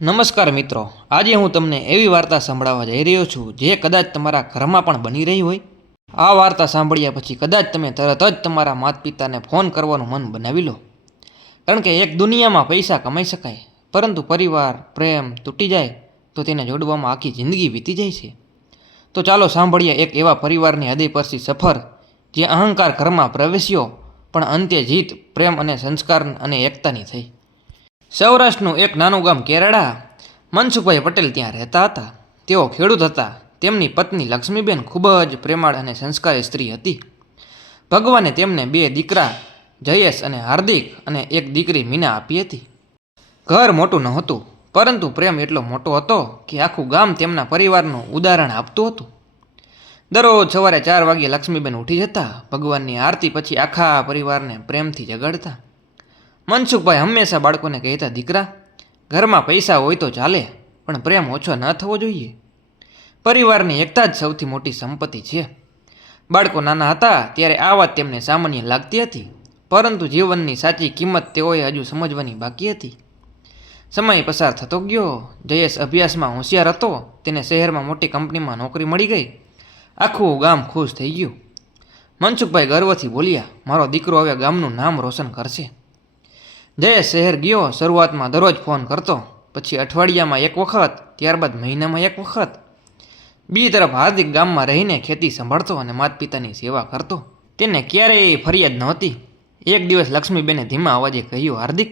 નમસ્કાર મિત્રો, આજે હું તમને એવી વાર્તા સંભળાવવા જઈ રહ્યો છું જે કદાચ તમારા ઘરમાં પણ બની રહી હોય. આ વાર્તા સાંભળ્યા પછી કદાચ તમે તરત જ તમારા માતા પિતાને ફોન કરવાનું મન બનાવી લો. કારણ કે એક દુનિયામાં પૈસા કમાઈ શકાય, પરંતુ પરિવાર પ્રેમ તૂટી જાય તો તેને જોડવામાં આખી જિંદગી વીતી જાય છે. તો ચાલો સાંભળીએ એક એવા પરિવારની હૃદયસ્પર્શી સફર જે અહંકાર ઘરમાં પ્રવેશ્યો પણ અંતે જીત પ્રેમ અને સંસ્કાર અને એકતાની થઈ. સૌરાષ્ટ્રનું એક નાનું ગામ કેરાડા. મનસુખભાઈ પટેલ ત્યાં રહેતા હતા. તેઓ ખેડૂત હતા. તેમની પત્ની લક્ષ્મીબેન ખૂબ જ પ્રેમાળ અને સંસ્કારી સ્ત્રી હતી. ભગવાને તેમને બે દીકરા જયેશ અને હાર્દિક અને એક દીકરી મીના આપી હતી. ઘર મોટું નહોતું, પરંતુ પ્રેમ એટલો મોટો હતો કે આખું ગામ તેમના પરિવારનું ઉદાહરણ આપતું હતું. દરરોજ સવારે 4 વાગ્યે લક્ષ્મીબેન ઉઠી જતા, ભગવાનની આરતી પછી આખા પરિવારને પ્રેમથી જગાડતા. મનસુખભાઈ હંમેશા બાળકોને કહેતા, દીકરા, ઘરમાં પૈસા હોય તો ચાલે, પણ પ્રેમ ઓછો ન થવો જોઈએ. પરિવારની એકતા જ સૌથી મોટી સંપત્તિ છે. બાળકો નાના હતા ત્યારે આ વાત તેમને સામાન્ય લાગતી હતી, પરંતુ જીવનની સાચી કિંમત તેઓએ હજુ સમજવાની બાકી હતી. સમય પસાર થતો ગયો. જયેશ અભ્યાસમાં હોશિયાર હતો. તેને શહેરમાં મોટી કંપનીમાં નોકરી મળી ગઈ. આખું ગામ ખુશ થઈ ગયું. મનસુખભાઈ ગર્વથી બોલ્યા, મારો દીકરો હવે ગામનું નામ રોશન કરશે. જયેશ શહેર ગયો. શરૂઆતમાં દરરોજ ફોન કરતો, પછી અઠવાડિયામાં એક વખત, ત્યારબાદ મહિનામાં એક વખત. બીજી તરફ હાર્દિક ગામમાં રહીને ખેતી સંભાળતો અને માતા પિતાની સેવા કરતો. તેને ક્યારેય ફરિયાદ નહોતી. એક દિવસ લક્ષ્મીબેને ધીમા અવાજે કહ્યું, હાર્દિક,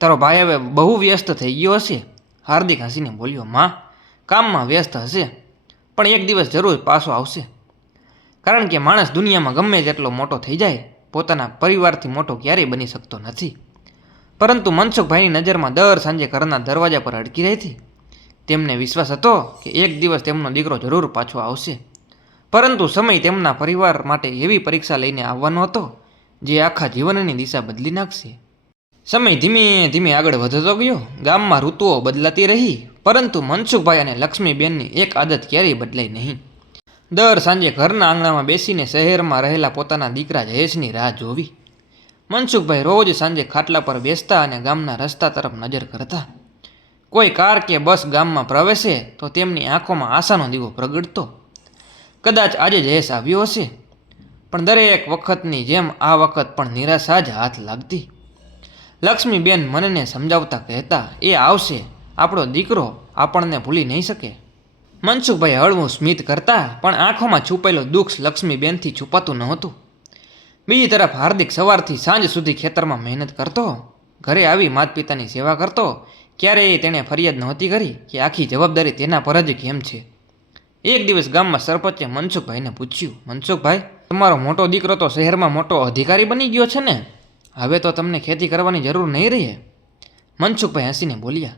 તારો ભાઈ હવે બહુ વ્યસ્ત થઈ ગયો હશે. હાર્દિક હસીને બોલ્યો, માં, કામમાં વ્યસ્ત હશે, પણ એક દિવસ જરૂર પાછો આવશે. કારણ કે માણસ દુનિયામાં ગમે તેટલો મોટો થઈ જાય, પોતાના પરિવારથી મોટો ક્યારેય બની શકતો નથી. પરંતુ મનસુખભાઈની નજરમાં દર સાંજે ઘરના દરવાજા પર અડકી રહેતી. તેમને વિશ્વાસ હતો કે એક દિવસ તેમનો દીકરો જરૂર પાછો આવશે. પરંતુ સમય તેમના પરિવાર માટે એવી પરીક્ષા લઈને આવવાનો હતો જે આખા જીવનની દિશા બદલી નાખશે. સમય ધીમે ધીમે આગળ વધતો ગયો. ગામમાં ઋતુઓ બદલાતી રહી, પરંતુ મનસુખભાઈ અને લક્ષ્મીબેનની એક આદત ક્યારેય બદલાઈ નહીં. દર સાંજે ઘરના આંગણામાં બેસીને શહેરમાં રહેલા પોતાના દીકરા જયેશની રાહ જોવી. મનસુખભાઈ રોજ સાંજે ખાટલા પર બેસતા અને ગામના રસ્તા તરફ નજર કરતા. કોઈ કાર કે બસ ગામમાં પ્રવેશે તો તેમની આંખોમાં આશાનો દીવો પ્રગટતો. કદાચ આજે જયેશ આવ્યો હશે, પણ દરેક વખતની જેમ આ વખત પણ નિરાશા જ હાથ લાગતી. લક્ષ્મીબેન મનને સમજાવતા કહેતા, એ આવશે, આપણો દીકરો આપણને ભૂલી નહીં શકે. મનસુખભાઈ હળવું સ્મિત કરતા, પણ આંખોમાં છુપાયેલું દુઃખ લક્ષ્મીબેનથી છુપાતું નહોતું. બીજી તરફ હાર્દિક સવારથી સાંજ સુધી ખેતરમાં મહેનત કરતો. ઘરે આવી માતા પિતાની સેવા કરતો. ક્યારેય તેણે ફરિયાદ નહોતી કરી કે આખી જવાબદારી તેના પર જ કેમ છે. એક દિવસ ગામમાં સરપંચે મનસુખભાઈને પૂછ્યું, મનસુખભાઈ, તમારો મોટો દીકરો તો શહેરમાં મોટો અધિકારી બની ગયો છે ને? હવે તો તમને ખેતી કરવાની જરૂર નહીં રહે. મનસુખભાઈ હસીને બોલ્યા,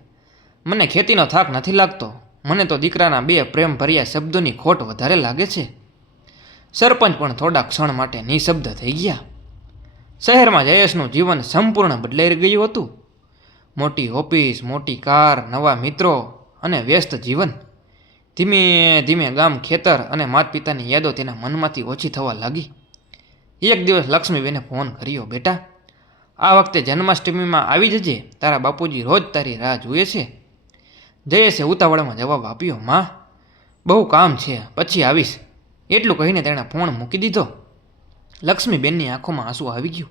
મને ખેતીનો થાક નથી લાગતો. મને તો દીકરાના બે પ્રેમભર્યા શબ્દોની ખોટ વધારે લાગે છે. સરપંચ પણ થોડા ક્ષણ માટે નિશબ્દ થઈ ગયા. શહેરમાં જયેશનું જીવન સંપૂર્ણ બદલાઈ ગયું હતું. મોટી ઓફિસ, મોટી કાર, નવા મિત્રો અને વ્યસ્ત જીવન. ધીમે ધીમે ગામ, ખેતર અને માતા પિતાની યાદો તેના મનમાંથી ઓછી થવા લાગી. એક દિવસ લક્ષ્મીબેને ફોન કર્યો, બેટા, આ વખતે જન્માષ્ટમીમાં આવી જજે, તારા બાપુજી રોજ તારી રાહ જુએ છે. જયેશે ઉતાવળમાં જવાબ આપ્યો, માં, બહુ કામ છે, પછી આવીશ. એટલું કહીને તેણે ફોન મૂકી દીધો. લક્ષ્મીબેનની આંખોમાં આંસુ આવી ગયું.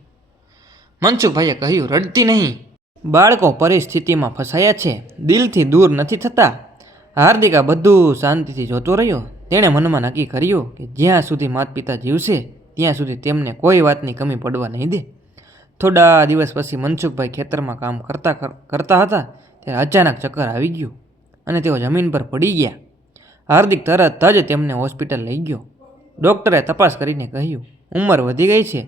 મનસુખભાઈએ કહ્યું, રડતી નહીં. બાળકો પરિસ્થિતિમાં ફસાયા છે, દિલથી દૂર નથી થતા. હાર્દિકા બધું શાંતિથી જોતો રહ્યો. તેણે મનમાં નક્કી કર્યું કે જ્યાં સુધી માતા પિતા જીવશે ત્યાં સુધી તેમને કોઈ વાતની કમી પડવા નહીં દે. થોડા દિવસ પછી મનસુખભાઈ ખેતરમાં કામ કરતા હતા ત્યારે અચાનક ચક્કર આવી ગયું અને તેઓ જમીન પર પડી ગયા. હાર્દિક તરત જ તેમને હોસ્પિટલ લઈ ગયો. ડૉક્ટરે તપાસ કરીને કહ્યું, ઉંમર વધી ગઈ છે,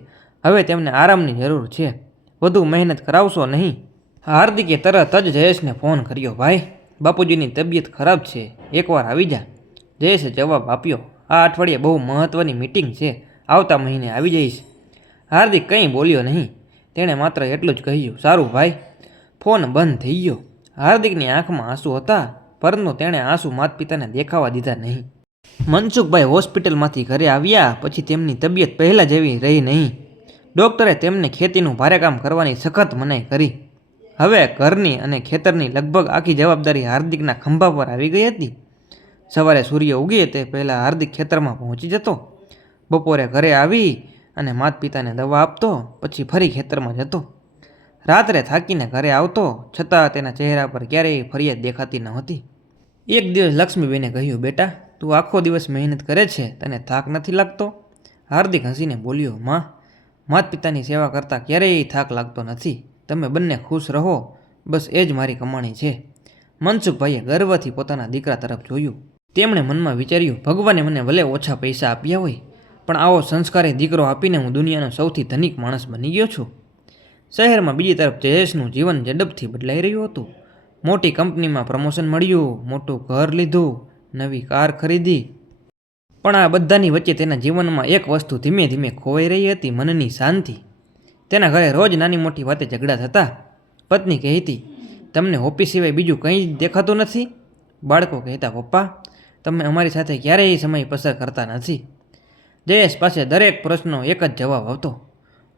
હવે તેમને આરામની જરૂર છે, વધુ મહેનત કરાવશો નહીં. હાર્દિકે તરત જ જયેશને ફોન કર્યો, ભાઈ, બાપુજીની તબિયત ખરાબ છે, એકવાર આવી જા. જયેશે જવાબ આપ્યો, આ અઠવાડિયે બહુ મહત્ત્વની મીટિંગ છે, આવતા મહિને આવી જઈશ. હાર્દિક કંઈ બોલ્યો નહીં. તેણે માત્ર એટલું જ કહ્યું, સારું ભાઈ. ફોન બંધ થઈ ગયો. હાર્દિકની આંખમાં આંસુ હતા, પરંતુ તેણે આંસુ માતા પિતાને દેખાવા દીધા નહીં. મનસુખભાઈ હોસ્પિટલમાંથી ઘરે આવ્યા પછી તેમની તબિયત પહેલાં જેવી રહી નહીં. ડૉક્ટરે તેમને ખેતીનું ભારે કામ કરવાની સખત મનાઈ કરી. હવે ઘરની અને ખેતરની લગભગ આખી જવાબદારી હાર્દિકના ખંભા પર આવી ગઈ હતી. સવારે સૂર્ય ઉગે તે પહેલાં હાર્દિક ખેતરમાં પહોંચી જતો, બપોરે ઘરે આવી અને માતા પિતાને દવા આપતો, પછી ફરી ખેતરમાં જતો. રાત્રે થાકીને ઘરે આવતો, છતાં તેના ચહેરા પર ક્યારેય ફરિયાદ દેખાતી નહોતી. એક દિવસ લક્ષ્મીબેને કહ્યું, બેટા, તું આખો દિવસ મહેનત કરે છે, તને થાક નથી લાગતો? હાર્દિક હસીને બોલ્યો, માં, માતા પિતાની સેવા કરતાં ક્યારેય થાક લાગતો નથી. તમે બંને ખુશ રહો, બસ એ જ મારી કમાણી છે. મનસુખભાઈએ ગર્વથી પોતાના દીકરા તરફ જોયું. તેમણે મનમાં વિચાર્યું, ભગવાને મને ભલે ઓછા પૈસા આપ્યા હોય, પણ આવો સંસ્કારી દીકરો આપીને હું દુનિયાનો સૌથી ધનિક માણસ બની ગયો છું. શહેરમાં બીજી તરફ જયેશનું જીવન ઝડપથી બદલાઈ રહ્યું હતું. મોટી કંપનીમાં પ્રમોશન મળ્યું, મોટું ઘર લીધું, નવી કાર ખરીદી. પણ આ બધાની વચ્ચે તેના જીવનમાં એક વસ્તુ ધીમે ધીમે ખોવાઈ રહી હતી, મનની શાંતિ. તેના ઘરે રોજ નાની મોટી વાતે ઝઘડા થતા. પત્ની કહેતી, તમને ઓફિસ સિવાય બીજું કંઈ જ દેખાતું નથી? બાળકો કહેતા, પપ્પા, તમે અમારી સાથે ક્યારેય સમય પસાર કરતા નથી. જયેશ પાસે દરેક પ્રશ્નનો એક જ જવાબ આવતો,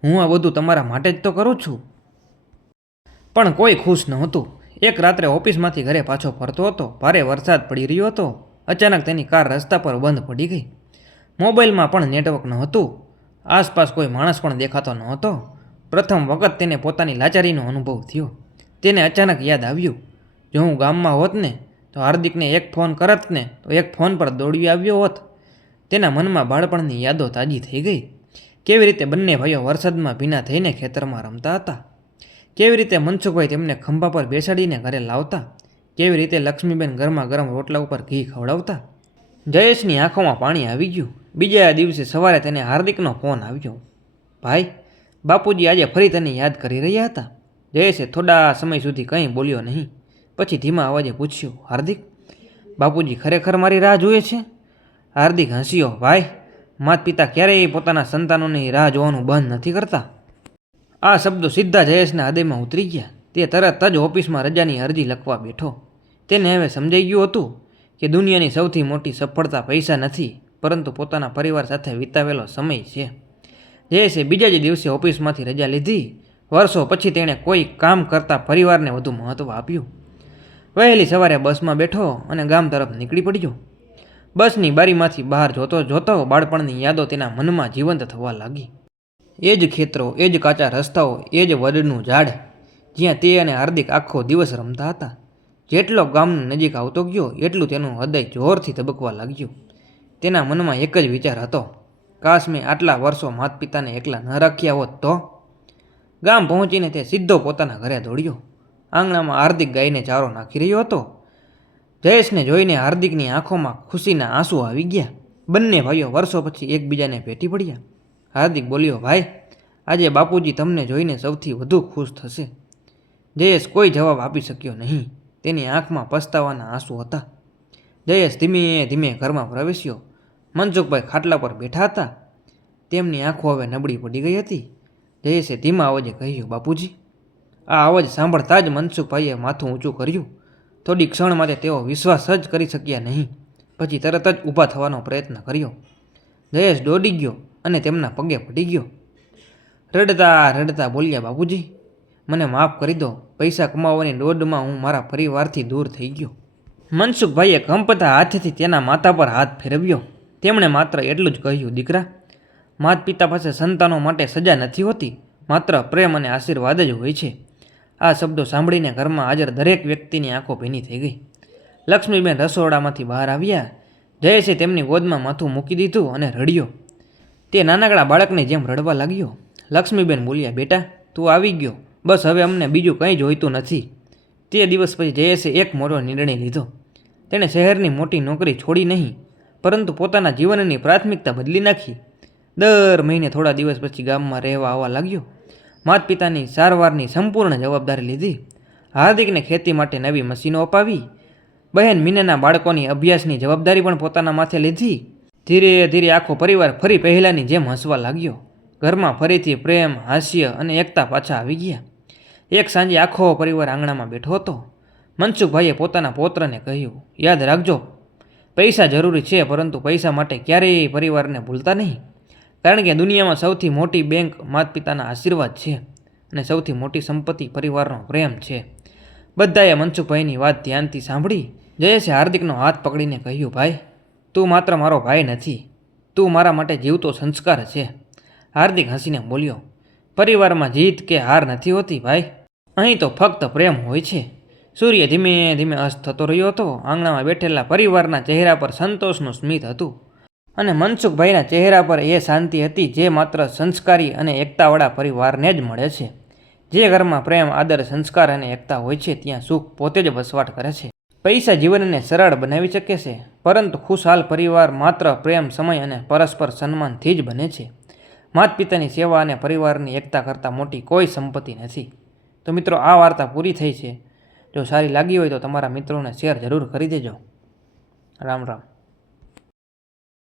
હું આ બધું તમારા માટે જ તો કરું છું. પણ કોઈ ખુશ નહોતું. એક રાત્રે ઓફિસમાંથી ઘરે પાછો ફરતો હતો. ભારે વરસાદ પડી રહ્યો હતો. અચાનક તેની કાર રસ્તા પર બંધ પડી ગઈ. મોબાઈલમાં પણ નેટવર્ક નહોતું. આસપાસ કોઈ માણસ પણ દેખાતો નહોતો. પ્રથમ વખત તેને પોતાની લાચારીનો અનુભવ થયો. તેને અચાનક યાદ આવ્યું, જો હું ગામમાં હોત ને તો હાર્દિકને એક ફોન કરત ને તો એક ફોન પર દોડી આવ્યો હોત. તેના મનમાં બાળપણની યાદો તાજી થઈ ગઈ. કેવી રીતે બંને ભાઈઓ વરસાદમાં ભીના થઈને ખેતરમાં રમતા હતા. કેવી રીતે મનસુખભાઈ તેમને ખંભા પર બેસાડીને ઘરે લાવતા. કેવી રીતે લક્ષ્મીબેન ગરમા ગરમ રોટલા ઉપર ઘી ખવડાવતા. જયેશની આંખોમાં પાણી આવી ગયું. બીજા દિવસે સવારે તેને હાર્દિકનો ફોન આવ્યો, ભાઈ, બાપુજી આજે ફરી તને યાદ કરી રહ્યા હતા. જયેશે થોડા સમય સુધી કંઈ બોલ્યો નહીં. પછી ધીમા અવાજે પૂછ્યું, હાર્દિક, બાપુજી ખરેખર મારી રાહ જુએ છે? હાર્દિક હસ્યો, ભાઈ, માતા પિતા ક્યારેય પોતાના સંતાનોની રાહ જોવાનું બંધ નથી કરતા. આ શબ્દો સીધા જયેશના હૃદયમાં ઉતરી ગયા. તે તરત જ ઓફિસમાં રજાની અરજી લખવા બેઠો. તેને હવે સમજાઈ ગયું હતું કે દુનિયાની સૌથી મોટી સફળતા પૈસા નથી, પરંતુ પોતાના પરિવાર સાથે વિતાવેલો સમય છે. જયેશે બીજા જ દિવસે ઓફિસમાંથી રજા લીધી. વર્ષો પછી તેણે કોઈ કામ કરતાં પરિવારને વધુ મહત્ત્વ આપ્યું. વહેલી સવારે બસમાં બેઠો અને ગામ તરફ નીકળી પડ્યો. બસની બારીમાંથી બહાર જોતો જોતો બાળપણની યાદો તેના મનમાં જીવંત થવા લાગી. એ જ ખેતરો, એ જ કાચા રસ્તાઓ, એ જ વડનું ઝાડ, જ્યાં તે અને હાર્દિક આખો દિવસ રમતા હતા. જેટલો ગામની નજીક આવતો ગયો એટલું તેનું હૃદય જોરથી ધબકવા લાગ્યું. તેના મનમાં એક જ વિચાર હતો, કાશ મેં આટલા વર્ષો માતા પિતાને એકલા ન રાખ્યા હોત તો. ગામ પહોંચીને તે સીધો પોતાના ઘરે દોડ્યો. આંગણામાં હાર્દિક ગાયને ચારો નાખી રહ્યો હતો. જયેશને જોઈને હાર્દિકની આંખોમાં ખુશીના આંસુ આવી ગયા. બંને ભાઈઓ વર્ષો પછી એકબીજાને ભેટી પડ્યા. હાર્દિક બોલ્યો, ભાઈ, આજે બાપુજી તમને જોઈને સૌથી વધુ ખુશ થશે. જયેશ કોઈ જવાબ આપી શક્યો નહીં. તેની આંખમાં પસ્તાવાના આંસુ હતા. જયેશ ધીમે ધીમે ઘરમાં પ્રવેશ્યો. મનસુખભાઈ ખાટલા પર બેઠા હતા. તેમની આંખો હવે નબળી પડી ગઈ હતી. જયેશે ધીમા અવાજે કહ્યું, બાપુજી. આ અવાજ સાંભળતા જ મનસુખભાઈએ માથું ઊંચું કર્યું. થોડી ક્ષણ માટે તેઓ વિશ્વાસ જ કરી શક્યા નહીં. પછી તરત જ ઊભા થવાનો પ્રયત્ન કર્યો. જયેશ દોડી ગયો અને તેમના પગે પડી ગયો. રડતા રડતા બોલ્યા, બાપુજી, મને માફ કરી દો. પૈસા કમાવાની દોડમાં હું મારા પરિવારથી દૂર થઈ ગયો. મનસુખભાઈએ કંપતા હાથથી તેના માથા પર હાથ ફેરવ્યો. તેમણે માત્ર એટલું જ કહ્યું, દીકરા, માતા પિતા પાસે સંતાનો માટે સજા નથી હોતી, માત્ર પ્રેમ અને આશીર્વાદ જ હોય છે. આ શબ્દો સાંભળીને ઘરમાં હાજર દરેક વ્યક્તિની આંખો ભીની થઈ ગઈ. લક્ષ્મીબેન રસોડામાંથી બહાર આવ્યા. જયેશે તેમની ગોદમાં માથું મૂકી દીધું અને રડ્યો. તે નાનકડા બાળકની જેમ રડવા લાગ્યો. લક્ષ્મીબેન બોલ્યા, બેટા, તું આવી ગયો, બસ હવે અમને બીજું કંઈ જોઈતું નથી. તે દિવસ પછી જયેશે એક મોટો નિર્ણય લીધો. તેણે શહેરની મોટી નોકરી છોડી નહીં, પરંતુ પોતાના જીવનની પ્રાથમિકતા બદલી નાખી. દર મહિને થોડા દિવસ પછી ગામમાં રહેવા આવવા લાગ્યો. માતા પિતાની સારવારની સંપૂર્ણ જવાબદારી લીધી. હાર્દિકને ખેતી માટે નવી મશીનો અપાવી. બહેન મીનાના બાળકોની અભ્યાસની જવાબદારી પણ પોતાના માથે લીધી. ધીરે ધીરે આખો પરિવાર ફરી પહેલાંની જેમ હસવા લાગ્યો. ઘરમાં ફરીથી પ્રેમ, હાસ્ય અને એકતા પાછા આવી ગયા. એક સાંજે આખો પરિવાર આંગણામાં બેઠો હતો. મનસુખભાઈએ પોતાના પૌત્રને કહ્યું, યાદ રાખજો, પૈસા જરૂરી છે, પરંતુ પૈસા માટે ક્યારેય પરિવારને ભૂલતા નહીં. કારણ કે દુનિયામાં સૌથી મોટી બેંક માતા પિતાના આશીર્વાદ છે. અને સૌથી મોટી સંપત્તિ પરિવારનો પ્રેમ છે. બધાએ મનસુખભાઈની વાત ધ્યાનથી સાંભળી. જયેશે હાર્દિકનો હાથ પકડીને કહ્યું, ભાઈ, તું માત્ર મારો ભાઈ નથી, તું મારા માટે જીવતો સંસ્કાર છે. હાર્દિક હસીને બોલ્યો, પરિવારમાં જીત કે હાર નથી હોતી ભાઈ, અહીં તો ફક્ત પ્રેમ હોય છે. સૂર્ય ધીમે ધીમે અસ્ત થતો રહ્યો હતો. આંગણામાં બેઠેલા પરિવારના ચહેરા પર સંતોષનું સ્મિત હતું અને મનસુખભાઈના ચહેરા પર એ શાંતિ હતી જે માત્ર સંસ્કારી અને એકતાવાળા પરિવારને જ મળે છે. જે ઘરમાં પ્રેમ, આદર, સંસ્કાર અને એકતા હોય છે ત્યાં સુખ પોતે જ વસવાટ કરે છે. પૈસા જીવનને સરળ બનાવી શકે છે, પરંતુ ખુશહાલ પરિવાર માત્ર પ્રેમ, સમય અને પરસ્પર સન્માનથી જ બને છે. માતા પિતાની સેવા અને પરિવારની એકતા કરતાં મોટી કોઈ સંપત્તિ નથી. તો મિત્રો, આ વાર્તા પૂરી થઈ છે. જો સારી લાગી હોય તો તમારા મિત્રોને શેર જરૂર કરી દેજો. રામ રામ.